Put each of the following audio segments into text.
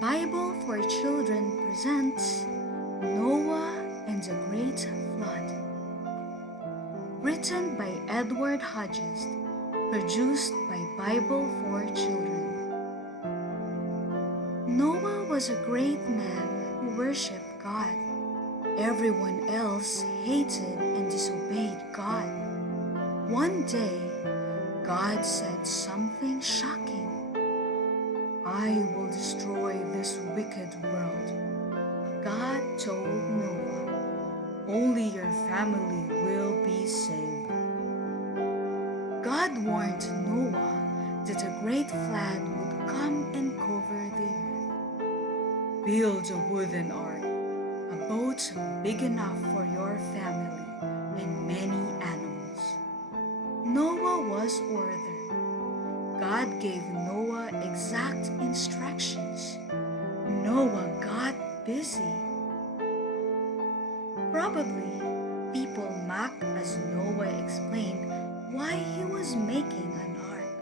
Bible for Children presents Noah and the Great Flood. Written by Edward Hodges, produced by Bible for Children. Noah was a great man who worshipped God. Everyone else hated and disobeyed God. One day, God said something shocking. I will destroy this wicked world. God told Noah, only your family will be saved. God warned Noah that a great flood would come and cover the earth. Build a wooden ark, a boat big enough for your family and many animals. Noah was ordered. God gave Noah exact instructions. Noah got busy. Probably people mocked as Noah explained why he was making an ark.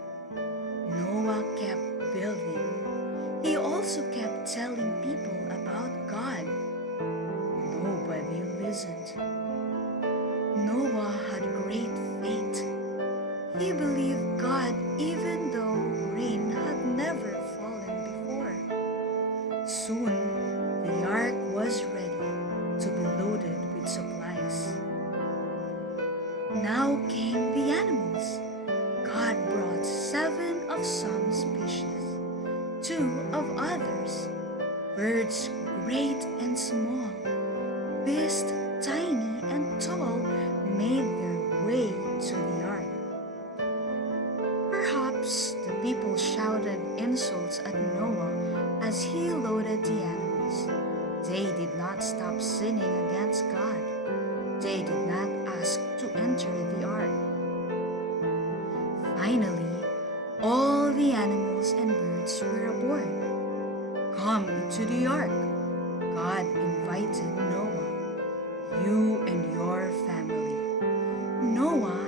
Noah kept building. He also kept telling people about God. Nobody listened. Noah had great faith. He believed God even though rain had never fallen before. Soon, the ark was ready to be loaded with supplies. Now came the animals. God brought 7 of some species, 2 of others, birds great and small, beasts tiny and tall made their way to the ark. Perhaps the people shouted insults at Noah as he loaded the animals. They did not stop sinning against God. They did not ask to enter the ark. Finally, all the animals and birds were aboard. Come into the ark, God invited Noah, you and your family. Noah,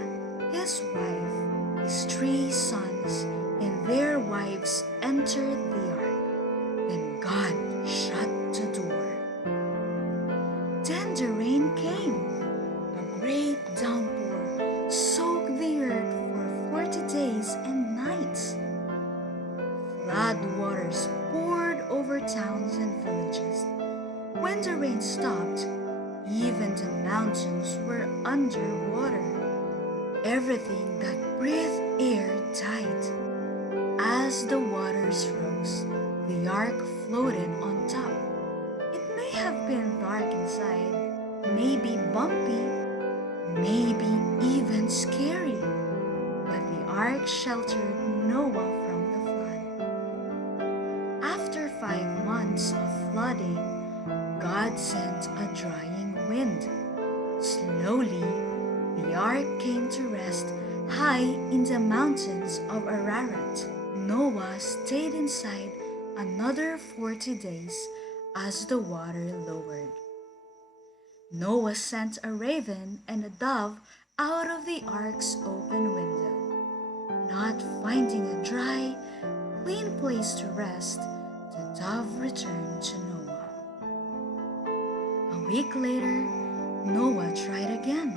his wife, his 3 sons, and their wives entered the ark. Then God shut the door. Then the rain came. A great downpour soaked the earth for 40 days and nights. Flood waters poured over towns and villages. When the rain stopped, even the mountains were underwater. Everything that breathed air died. As the waters rose, the ark floated on top. It may have been dark inside, maybe bumpy, maybe even scary, but the ark sheltered Noah from the flood. After 5 months of flooding, God sent a drying wind. Slowly, the ark came to rest high in the mountains of Ararat. Noah stayed inside another 40 days as the water lowered. Noah sent a raven and a dove out of the ark's open window. Not finding a dry, clean place to rest, the dove returned to Noah. A week later, Noah tried again.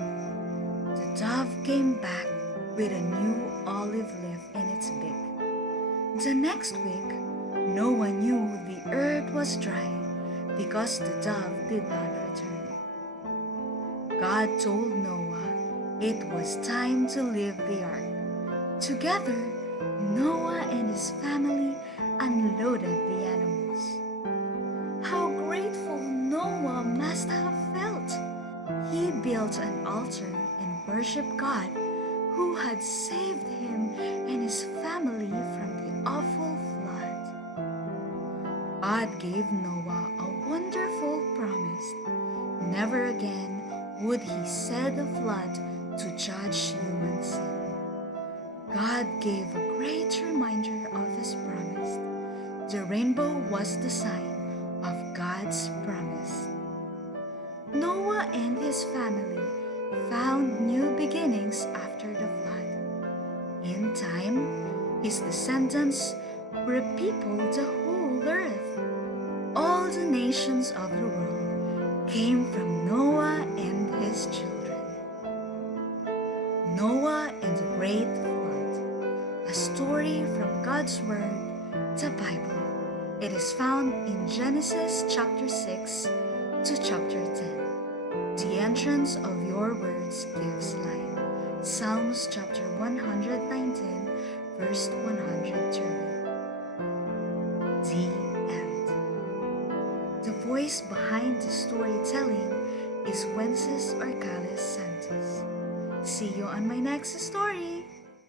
The dove came back with a new olive leaf in its beak. The next week, Noah knew the earth was dry because the dove did not return. God told Noah it was time to leave the ark. Together, Noah and his family unloaded the animals. How grateful Noah must have felt! He built an altar and worshiped God who had saved him and his family from the awful flood. God gave Noah a wonderful promise. Never again would he send a flood to judge human sin. God gave a great reminder of his promise. The rainbow was the sign of God's promise. Noah and his family found new beginnings after the flood. In time, his descendants repeopled the whole earth. nations of the world came from Noah and his children. Noah and the Great Flood, a story from God's Word, the Bible. It is found in Genesis chapter 6 to chapter 10. The entrance of your words gives light. Psalms chapter 119, verse 130. The end. The voice behind the storytelling is Wences Orcales Santos. See you on my next story.